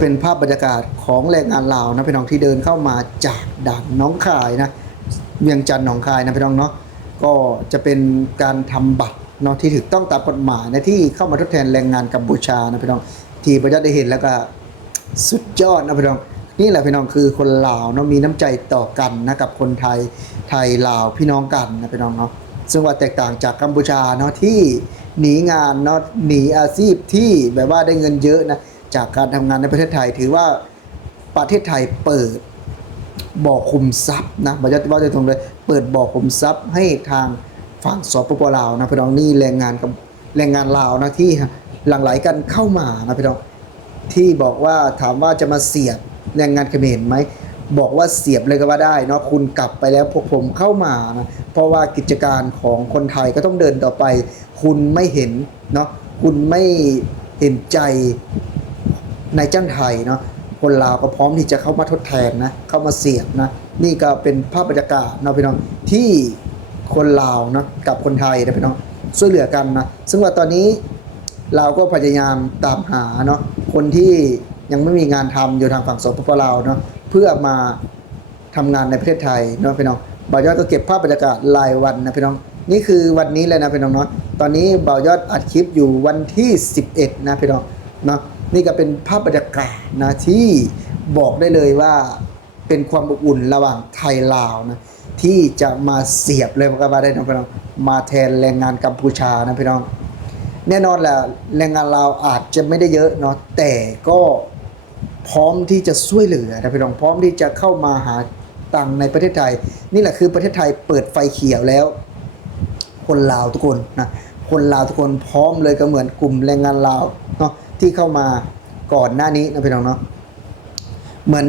เป็นภาพบรรยากาศของแรงงานลาวนะพี่น้องที่เดินเข้ามาจากด่านหน้องคายนะเวียงจันทร์หนองคายนะพี่น้องเนาะก็จะเป็นการทำบัตรเนาะที่ถูกต้องตามกฎหมายนะที่เข้ามาทดแทนแรงงานกัมพูชานะพี่น้องที่ประจักษ์ได้เห็นแล้วก็สุดยอดนะพี่น้องนี่แหละพี่น้องคือคนลาวเนาะมีน้ำใจต่อกันนะกับคนไทยไทยลาวพี่น้องกันนะพี่น้องเนาะซึ่งว่าแตกต่างจากกัมพูชาเนาะที่หนีงานเนาะหนีอาชีพที่แบบว่าได้เงินเยอะนะ จากการทำงานในประเทศไทย ถือว่าประเทศไทยเปิดบ่อคุมทรัพย์นะบรรยัติว่าจะตรงเลยเปิดบ่อคุมทรัพย์ให้ทางฝั่งสปปลาวนะพี่น้องนี่แรงงานกับแรงงานลาวนะที่หลั่งไหลกันเข้ามานะพี่น้องที่บอกว่าถามว่าจะมาเสียบแรงงานเขมรไหมบอกว่าเสียบเลยก็ว่าได้เนาะคุณกลับไปแล้วพวกผมเข้ามานะเพราะว่ากิจการของคนไทยก็ต้องเดินต่อไป คุณไม่เห็นเนาะคุณไม่เห็นใจ นายจ้างไทยเนาะคนลาวก็พร้อมที่จะเข้ามาทดแทนนะเข้ามาเสียบนะนี่ก็เป็นภาพบรรยากาศเนาะพี่น้องที่คนลาวนะกับคนไทยนะพี่น้องช่วยเหลือกันนะซึ่งว่าตอนนี้เราก็พยายามตามหาเนาะคนที่ยังไม่มีงานทำอยู่ทางฝั่งสปปลาวเนาะเพื่อมาทำงานในประเทศไทยเนาะพี่น้องบ่าวยอดก็เก็บภาพบรรยากาศรายวันนะพี่น้องนี่คือวันนี้เลยนะพี่น้องเนาะตอนนี้บ่าวยอดอัดคลิปอยู่วันที่ 11 นะพี่น้องเนาะ นี่ก็เป็นภาพบรรยากาศนะที่บอกได้เลยว่าเป็นความอบอุ่นระหว่างไทยลาวนะที่จะมาเสียบเลยก็ว่าได้นะพี่น้องมาแทนแรงงานกัมพูชานะพี่น้อง แน่นอนแหละแรงงานลาวอาจจะไม่ได้เยอะเนาะแต่ก็พร้อมที่จะช่วยเหลือนะพี่น้องพร้อมที่จะเข้ามาหาตังในประเทศไทย นี่แหละคือประเทศไทยเปิดไฟเขียวแล้ว คนลาวทุกคนนะคนลาวทุกคนพร้อมเลยก็เหมือนกลุ่มแรงงานลาวเนาะ ที่เข้ามาก่อนหน้านี้นะพี่น้องเนาะเหมือน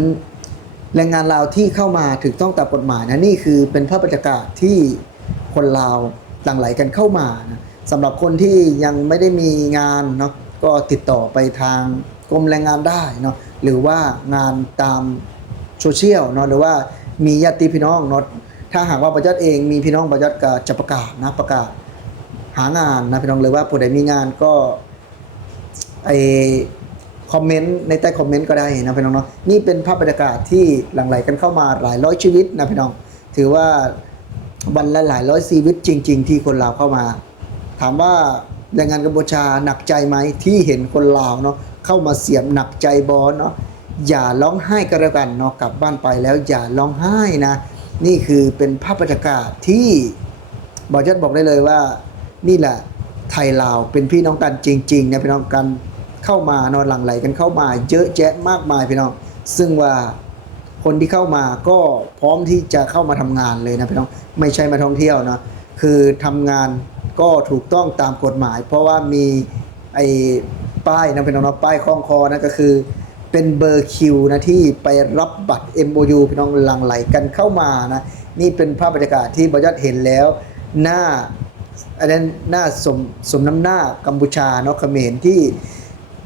แรงงานลาวที่เข้ามาถูกต้องตามกฎหมายนะนี่คือเป็นภาพบรรยากาศที่คนลาวหลั่งไหลกันเข้ามานะสำหรับคนที่ยังไม่ได้มีงานเนาะก็ติดต่อไปทางกรมแรงงานได้เนาะหรือว่างานตามโซเชียลเนาะหรือว่ามีญาติพี่น้องเนาะถ้าหากว่าประจัดเองมีพี่น้องประจัดก็จะประกาศนะประกาศหางานนะพี่น้องเลยว่าผู้ใดมีงานก็ ไอคอมเมนต์ในใต้คอมเมนต์ก็ได้นะพี่น้องเนาะนี่เป็นภาพบรรยากาศที่หลั่งไหลกันเข้ามาหลายร้อยชีวิตนะพี่น้อง ถือว่าวันละหลายร้อยชีวิตจริง ๆ ที่คนลาวเข้ามา ถามว่าแรงงานกัมพูชาหนักใจไหมที่เห็นคนลาวเนาะเข้ามาเสียบหนักใจบอสเนาะอย่าร้องไห้กันแล้วกันเนาะกลับบ้านไปแล้วอย่าร้องไห้นะ นี่คือเป็นภาพบรรยากาศที่บอยัดบอกได้เลยว่า นี่แหละไทยลาวเป็นพี่น้องกันจริงๆนะพี่น้องกัน เข้ามานอนหลังไหลกันเข้ามา เยอะแยะมากมายพี่น้อง ซึ่งว่าคนที่เข้ามาก็พร้อมที่จะเข้ามาทำงานเลยนะพี่น้องไม่ใช่มาท่องเที่ยวนะคือทำงานก็ถูกต้องตามกฎหมาย เพราะว่ามีไอ้ป้ายนะพี่น้องนะป้ายคล้องคอนะก็คือเป็นเบอร์คิวนะที่ไปรับบัตร MOU พี่น้องหลังไหลกันเข้ามานะนี่เป็นภาพบรรยากาศที่บอยอดเห็นแล้ว หน้าอันนั้นหน่าสมสมน้ำหน้ากัมพูชาเนาะเขมรที่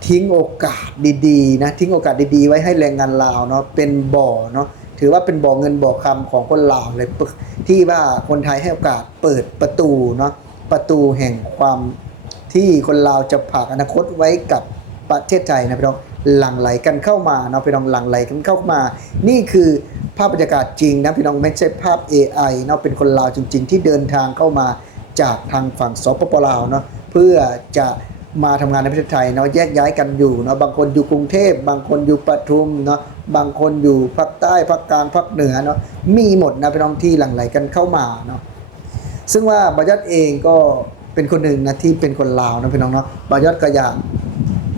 ทิ้งโอกาสดีๆนะทิ้งโอกาสดีๆ ไว้ให้แรงงานลาวเนาะเป็นบ่อเนาะถือว่าเป็นบ่อเงินบ่อคำของคนลาวเลยที่ว่าคนไทยให้โอกาสเปิดประตูเนาะประตูแห่งความที่คนลาวจะผากอนาคตไว้กับประเทศไทยนะพี่น้องหลั่งไหลกันเข้ามาเนาะพี่น้องหลั่งไหลกันเข้ามา นี่คือภาพบรรยากาศจริงนะพี่น้องไม่ใช่ภาพ AI เนาะเป็นคนลาวจริง ๆ ที่เดินทางเข้ามาจากทางฝั่งสปปลาวเนาะเพื่อจะ มาทำงานในประเทศไทยเนาะแยกย้ายกันอยู่เนาะบางคนอยู่กรุงเทพ บางคนอยู่ปทุมเนาะบางคนอยู่ภาคใต้ภาคกลางภาคเหนือเนาะมีหมดนะพี่น้องที่หลั่งไหลกันเข้ามาเนาะซึ่งว่าบายัดเองก็เป็นคนหนึ่งนะที่เป็นคนลาวนะพี่น้องเนาะบายัดก็อยาก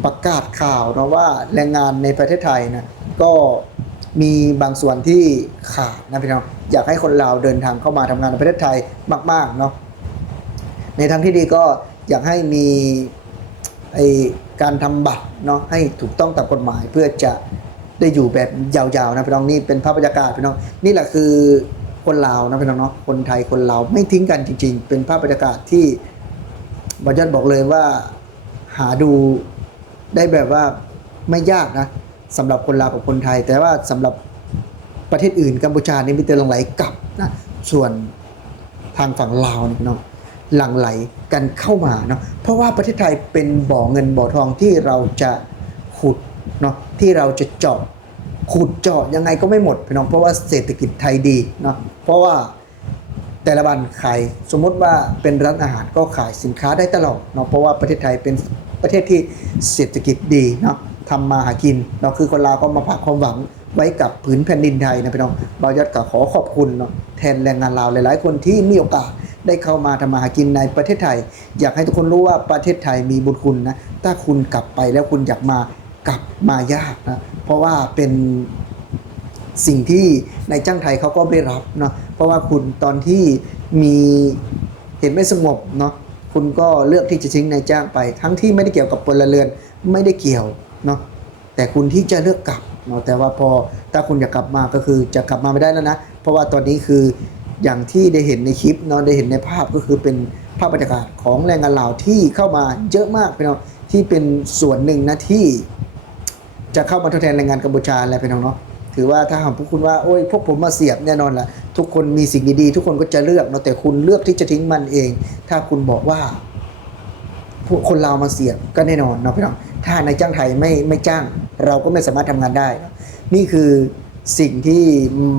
ประกาศข่าวเนาะว่าแรงงานในประเทศไทยนะก็มีบางส่วนที่ขาดนะพี่น้องอยากให้คนลาวเดินทางเข้ามาทำงานในประเทศไทยมากๆเนาะในทางที่ดีก็อยากให้มี ไอการทำบัตรเนาะให้ถูกต้องตามกฎหมายเพื่อจะได้อยู่แบบยาวๆนะพี่น้องนี่เป็นภาพบรรยากาศพี่น้องนี่แหละคือคนลาวนะพี่น้องเนาะคนไทยคนลาวไม่ทิ้งกันจริง ๆ เป็นภาพบรรยากาศที่บอยันบอกเลยว่าหาดูได้แบบว่าไม่ยากนะสำหรับคนลาวกับคนไทย แต่ว่าสำหรับประเทศอื่นกัมพูชานี่มีแต่หลังไหลกลับนะส่วนทางฝั่งลาวนี่พี่น้อง หลั่งไหลกันเข้ามาเนาะเพราะว่าประเทศไทยเป็นบ่อเงินบ่อทองที่เราจะขุดเนาะที่เราจะเจาะขุดเจาะยังไงก็ไม่หมดพี่น้องเพราะว่าเศรษฐกิจไทยดีเนาะเพราะว่าแต่ละวันขายสมมติว่าเป็นร้านอาหารก็ขายสินค้าได้ตลอดเนาะเพราะว่าประเทศไทยเป็นประเทศที่เศรษฐกิจดีเนาะทำมาหากินเนาะคือคนลาวก็มาฝากความหวังไว้กับผืนแผ่นดินไทยนะพี่น้องบอยอดก็ขอขอบคุณเนาะแทนแรงงานลาวหลาย ๆ คนที่มีโอกาส ได้เข้ามาทำมาหากินในประเทศไทย อยากให้ทุกคนรู้ว่าประเทศไทยมีบุญคุณนะถ้าคุณกลับไปแล้วคุณอยากมากลับมายากนะเพราะว่าเป็นสิ่งที่ในจ้างไทยเขาก็ไม่รับเนาะเพราะว่าคุณตอนที่มีเหตุไม่สงบเนาะคุณก็เลือกที่จะทิ้งนายจ้างไป ทั้งที่ไม่ได้เกี่ยวกับพลเรือนไม่ได้เกี่ยวเนาะแต่คุณที่จะเลือกกลับเนาะแต่ว่าพอถ้าคุณอยากกลับมาก็คือจะกลับมาไม่ได้แล้วนะ เพราะว่าตอนนี้คือ อย่างที่ได้เห็นในคลิปเนาะได้เห็นในภาพก็คือเป็นภาพบรรยากาศของแรงงานลาวที่เข้ามาเยอะมากพี่น้องที่เป็นส่วนหนึ่งนะที่ จะเข้ามาทดแทนแรงงานกัมพูชาอะไรไปน้องเนาะถือว่าถ้าหากพวกคุณว่าโอ้ยพวกผมมาเสียบแน่นอนละทุกคนมีสิ่งดีๆทุกคนก็จะเลือกเนาะแต่คุณเลือกที่จะทิ้งมันเอง ถ้าคุณบอกว่าพวกคนเราวมาเสียบก็แน่นอนเนาะพี่น้องถ้านายจ้างไทยไม่ไม่จ้าง เราก็ไม่สามารถทำงานได้ นี่คือสิ่งที่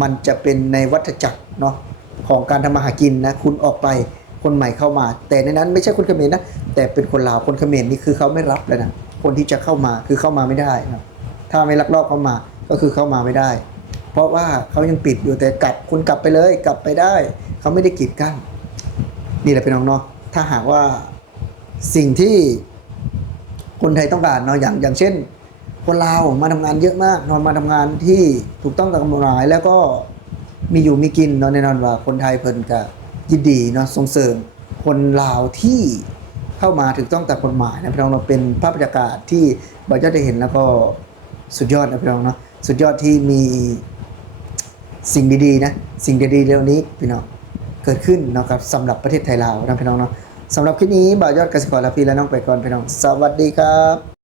มันจะเป็นในวัฏจักรเนาะ ของการทำมาหากินนะคุณออกไปคนใหม่เข้ามา แต่ในนั้นไม่ใช่คนเขมรนะแต่เป็นคนลาวคนเขมรนี่คือเขาไม่รับเลยนะคนที่จะเข้ามาคือเข้ามาไม่ได้นะถ้าไม่ลักลอบเข้ามาก็คือเข้ามาไม่ได้ เพราะว่าเขายังปิดอยู่แต่กลับคุณกลับไปเลยกลับไปได้ เขาไม่ได้กีดกั้นนี่แหละพี่น้องเนาะถ้าหากว่าสิ่งที่คนไทยต้องการเนาะอย่างอย่างเช่น คนลาวมาทำงานเยอะมาก นอนมาทำงานที่ถูกต้องตามกฎหมายแล้วก็ มีอยู่มีกินเนาะแน่นอนว่าคนไทยเพิ่นก็ยินดีเนาะส่งเสริมคนลาวที่เข้ามาถูกต้องตามกฎหมายนะพี่น้องเราเป็นภาพบรรยากาศที่บอยอดได้เห็นแล้วก็สุดยอดนะพี่น้องเนาะสุดยอดที่มีสิ่งดีๆนะสิ่งดีๆเรื่องนี้พี่น้องเกิดขึ้นเนาะครับสำหรับประเทศไทยลาวนะพี่น้องเนาะสำหรับคลิปนี้บ่าวยอดกสิกรและพี่และน้องไปก่อนพี่น้อง สวัสดีครับ